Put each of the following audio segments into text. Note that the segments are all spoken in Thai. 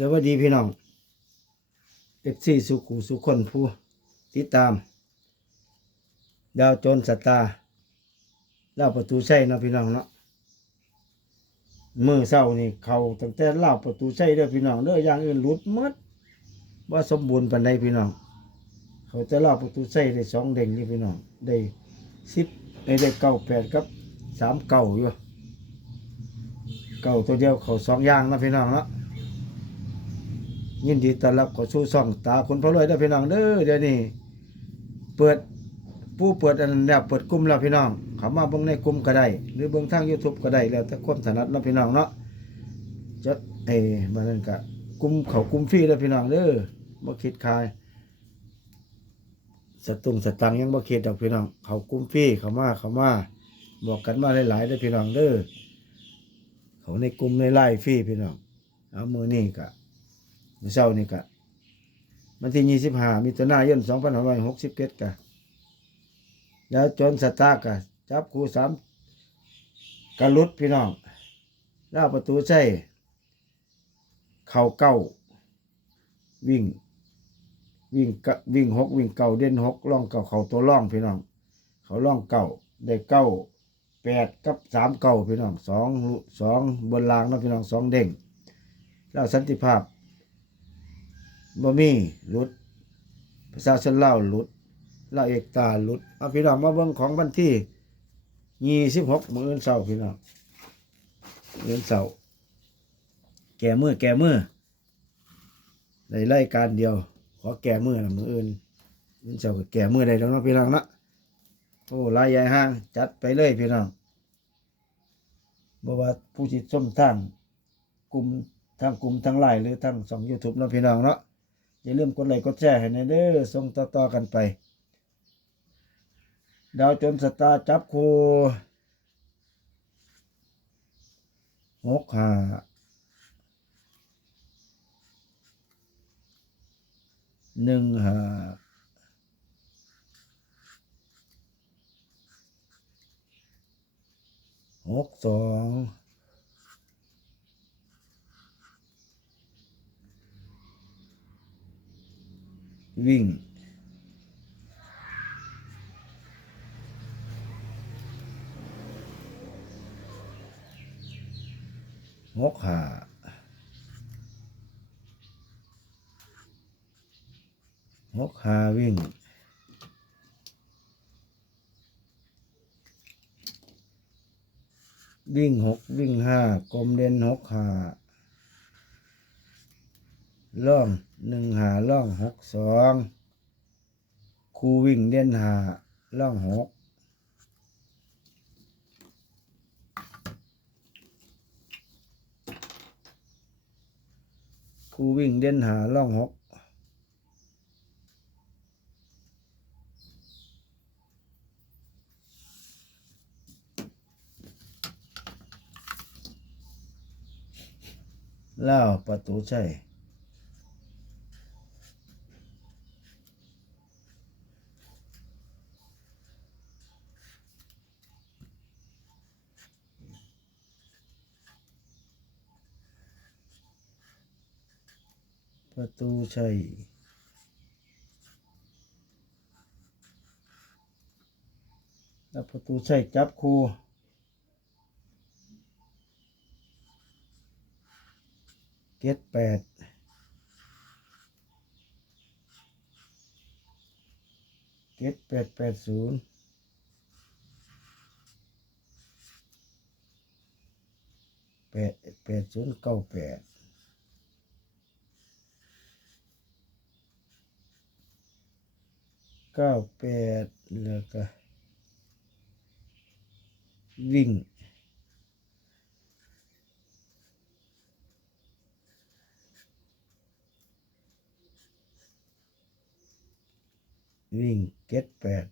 สวัสดีพี่น้องเอฟซีสุขุสุขคนผู้ติดตาม ดาวโจรสตาร์เล่าประตูใช่นาะพี่น้องเนาะมือเศร้านี่เขาตั้งแต่เล่าประตูใช่เด้อพี่น้องเด้ออย่างอื่นหลุดมดว่าสมบูรณ์ปานใดพี่น้อง เขาจะเล่าประตูใช่ได้สองเด้งนี่พี่น้องได้สิบได้เก้าแปดกับสามเก้าอยู่เก้าตัวเดียวเขาสองอย่างนะพี่น้องเนาะ ยินดีต้อนรับเข้าสู่ช่องตาคนพระรวยเด้พี่น้องเด้อเดี๋ยวนี้เปิดผู้เปิดอันนั้นแล้วเปิดกลุ่มแล้วพี่น้องเขามาเบิ่งในกลุ่มก็ได้ หรือเบิ่งทาง YouTube ก็ได้แล้วแต่ความถนัดเนาะพี่น้องเนาะจะเอ้มานั่นก็กลุ่มเขากลุ่มฟรีเด้อพี่น้องเด้อบ่คิดขายสตุงสตังยังบ่คิดดอกพี่น้องเขากลุ่มฟรีเขามาเขามาบอกกันมาหลายๆเด้อพี่น้องเด้อเขาในกลุ่มในไลน์ฟรีพี่น้องเอามือนี่ก็ มื่อเช้านี่กะวันที่ยี่สิบห้ามิถุนายนสองพันห้าร้อยหกสิบเจ็ดกะ แล้วจนสตาร์กะ จับครูสามกะลุดพี่น้องล่าประตูใช่เข่าเก้า วิ่ง วิ่งกะวิ่งหกวิ่งเก่าเด่นหกล่องเก่าเขาตัวล่องพี่น้อง เขาล่องเก่าได้เก้าแปดกับสามเก้าพี่น้องสองสองบนรางนะพี่น้องสองเด้งแล้วสันติภาพ บ่มีหลุดประชาชนเล่าหลุดเล่าเอกตาหลุดเอาพี่น้องมาเบิ่งของวันที่ยี่สิบหกมื้ออื่นเสาร์พี่น้องมื้ออื่นเสาร์แก่มือแก่มือในรายการเดียว ขอแก่มือนะมืออื่นมื้ออื่นเสาร์ก็แก่มือได้แล้วเนาะพี่น้องเนาะโอ้ลายใหญ่ห้างจัดไปเลยพี่น้องบ่ว่าผู้ที่ส้มทางกลุ่มทางกลุ่มทางไลน์หรือทางสองยูทูบเนาะพี่น้องเนาะ อย่าลืมกดไลค์กดแชร์ให้ในเด้อส่งต่อๆกันไป ดาวจนสตาร์จับคูหกห้าหนึ่งห้าหกสอง วิ่งหกหาหกหาวิ่งวิ่งหกวิ่งห้ากลมเด่นหกหา ล่องหนึ่งหาล่องหกสองครูวิ่งเด่นหาล่องหกครูวิ่งเด่นหาล่องหกแล้วประตูใช่ ประตูใช่แล้วประตูใช่จับคูเก็ดแปดเก็ดแปดแปดศูนย์แปดแปดศูนย์เก้าแปด เก้าแปดแล้วก็วิ่งวิ่งเก็ดแปด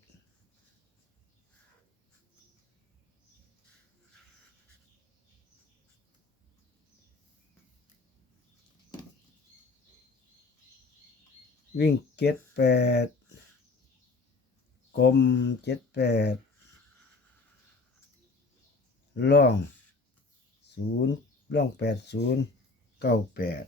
วิ่งเก็ดแปด กลมเจ็ดแปดล่องศูนย์ล่องแปดศูนย์เก้าแปด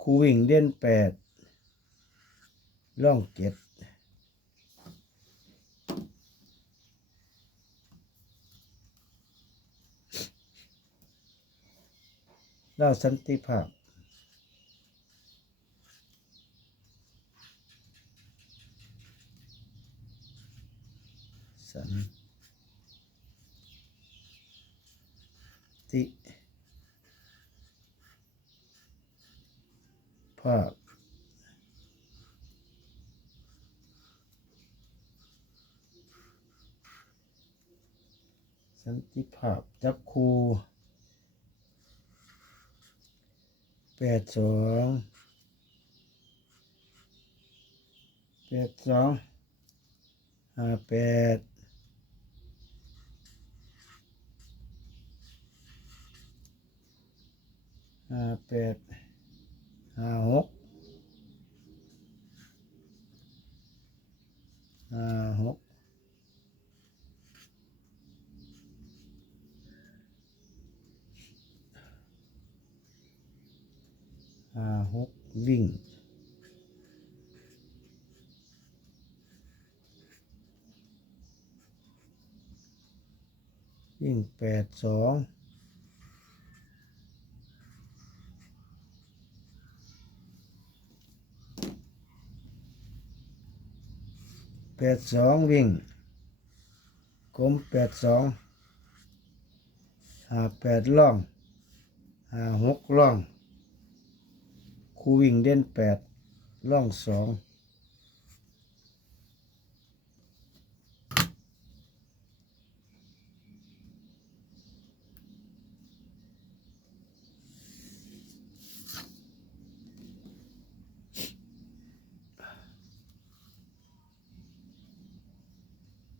คูวิ่งเด่นแปดล่องเก็ด เล่าสันติภาพ สันติภาพสันติภาพจับคู แปดสองแปดสองห้าแปดห้าแปดห้าหกห้าหกห้าหก วิ่ง วิ่งแปดสองแปดสองวิ่งกลมแปดสองหาแปดล่องหาหกล่อง คูวิ่งเด่นแปดล่องสอง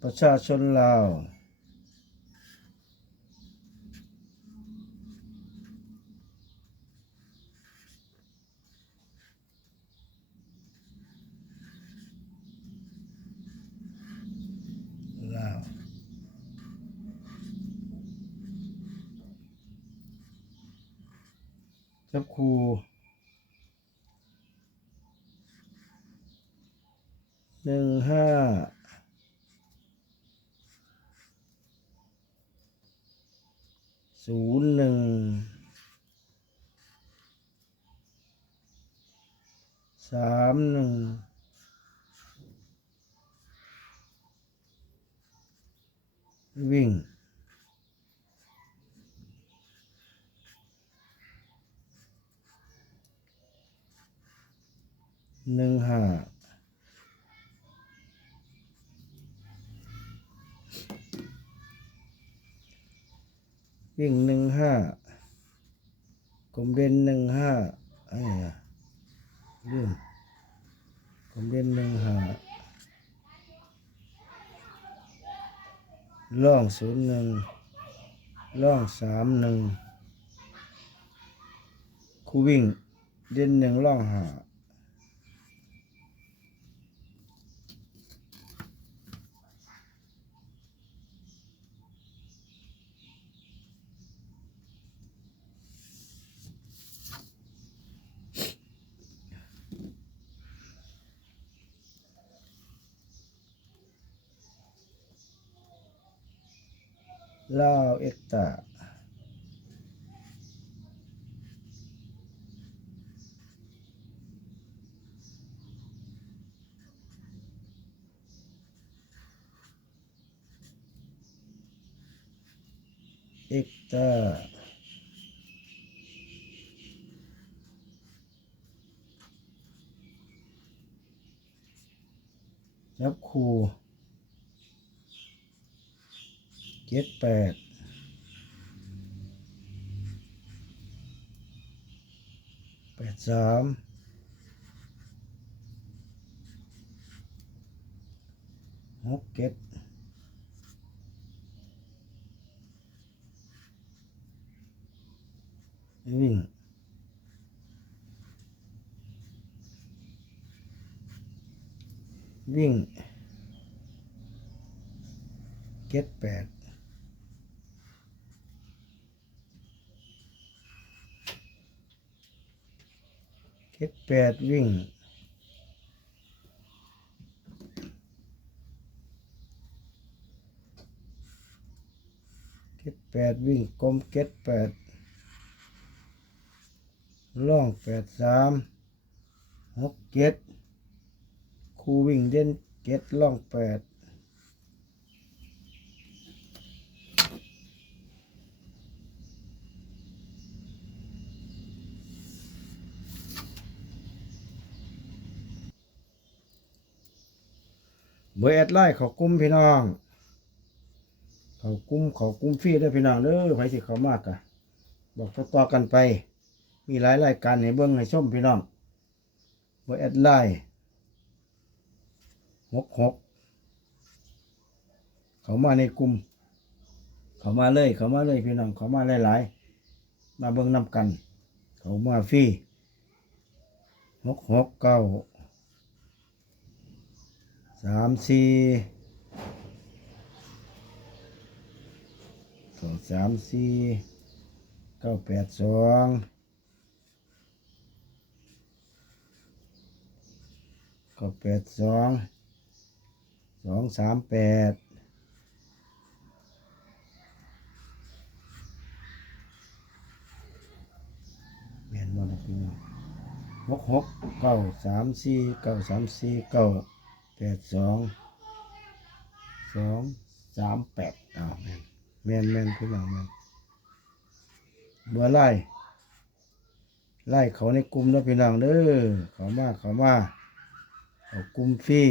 ประชาชนลาว ลาว จับคูหนึ่งห้าศูนย์หนึ่งสามหนึ่งวิ่ง หนึ่งห้าวิ่งหนึ่งห้ากลมเด่นหนึ่งห้าไอ้เรื่องกลมเด่นหนึ่งห้าล่องศูนย์หนึ่งล่องสามหนึ่งคูวิ่งเด่นหนึ่งล่องห้า ลาวเอกตาเอกตาจับคู เจ็ดแปดแปดสามหกเจ็ดวิ่งวิ่งเจ็ดแปด จ็ดแปดวิ่งเจ็ดแปดวิ่งกลมเจ็ดแปดล่องแปดสามหกเจ็ดคูวิ่งเด่นเจ็ดล่องแปด เบอร์แอดไลน์เขอกลุ่มพี่น้อง เขากุ้มเขากุ้มฟรีเด้อพี่น้องเด้อไผสิเขามากอะบอกต่อกันไป มีหลายรายการให้เบิ่งให้ชมพี่น้องเบ่แอดไลน์หกหกเขามาในกลุ่ม เขามาเลย เขามาเลยพี่น้องเขามาหลายๆมาเบิ่งนำกัน เขามาฟรีหกหกเก้า สามสี่สองสามสี่เก้าแปดสองเก้าแปดสองสองสามแปดเมียนบ่นะพี่น้องหกหกเก้าสามสี่เก้าสามสี่เก้า แปดสองสองสามแปดอ้าวแมนแมนแมนพี่น้องแมนเบื่อไล่ไล่เขาในกลุ่มแล้วพี่น้องเด้อเขามาเขามาเขากลุ่มฟรี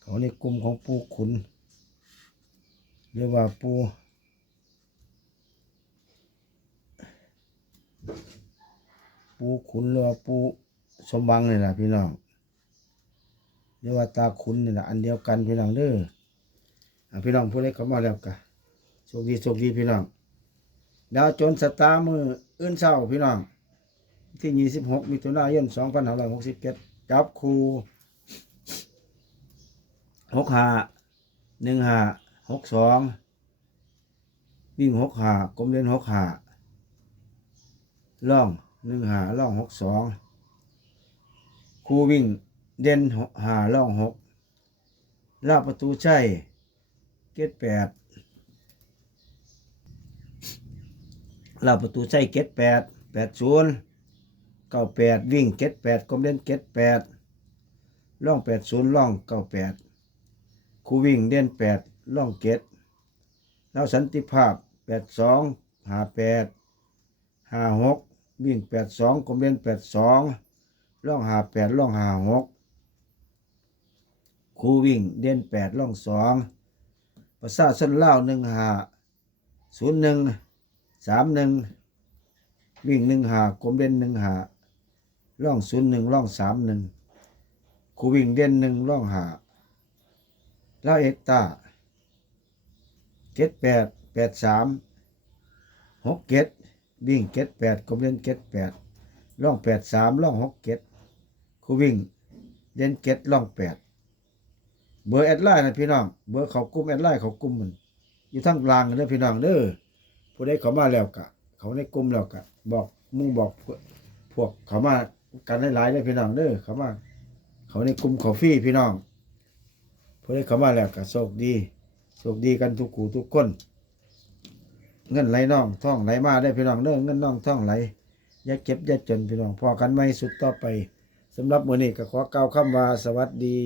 เขาในกลุ่มของปูขุนเรียกว่าปูปูขุนหรือว่าปูสมบังนี่แหละพี่น้อง เรียกว่าตาขุนนี่แหละอันเดียวกันพี่น้องเด้ออะพี่น้องผู้เล็กเขามาแล้วกะโชคดีโชคดีพี่น้องดาวจนสตาร์มืออื่นเศร้าพี่น้องที่ยี่สิบหกมิถุนายนสองพันห้าร้อยหกสิบเจ็ดจับครูหกหาหนึ่งหาหกสองวิ่งหกหากลมเล่นหกหาล่องหนึ่งหาล่องหกสองครูวิ่ง เด่นหาล่องหกลาประตูใช่เกตแปดเราประตูใส่เก็ดแปดแปดศูนย์เก้าแปดวิ่งเก็ดแปดกลมเล่นเก็ดแปดล่องแปดศูนย์ล่องเก้าแปดคูวิ่งเด่นแปดล่องเก็ดเราสันติภาพแปดสองหาแปดหาหกวิ่งแปดสองกลมเล่นแปดสองล่องหาแปดล่องหาหก คูวิ่งเด่นแปดล่องสองประสาทสันเล่าหนึ่งหาศูนย์หนึ่งสามหนึ่งวิ่งหนึ่งหากลมเด่นหนึ่งหาล่องศูนย์หนึ่งล่องสามหนึ่งคูวิ่งเด่นหนึ่งล่องหาแล้วเอกตาเก็ดแปดแปดสามหกเก็ดวิ่งเก็ดแปดกลมเด่นเก็ดแปดล่องแปดสามล่องหกเก็ดคูวิ่งเด่นเก็ดล่องแปด เบอร์แอดไลน์นะพี่น้อง เบอร์เขากลุ่มแอดไลน์เขากลุ่มมันอยู่ทั้งกลางเด้อพี่น้องเด้อผู้ใดเขามาแล้วกะ เขาในกลุ่มแล้วกะ บอกมู่บอกพวกเขามากันหลายๆเลยพี่น้องเด้อเขามาเขาในกลุ่มเขาฟรี่พี่น้องผู้ใดเขามาแล้วกะโชคดีโชคดีกันทุกขู่ทุกคน เงินไหลน่องท่องไหลมาได้พี่น้องเด้อเงินน่องท่องไหลอย่าเก็บอย่าจนพี่น้องพอกันไม่สุดต่อไปสำหรับมื้อนี้ก็ขอกล่าวคำว่าสวัสดี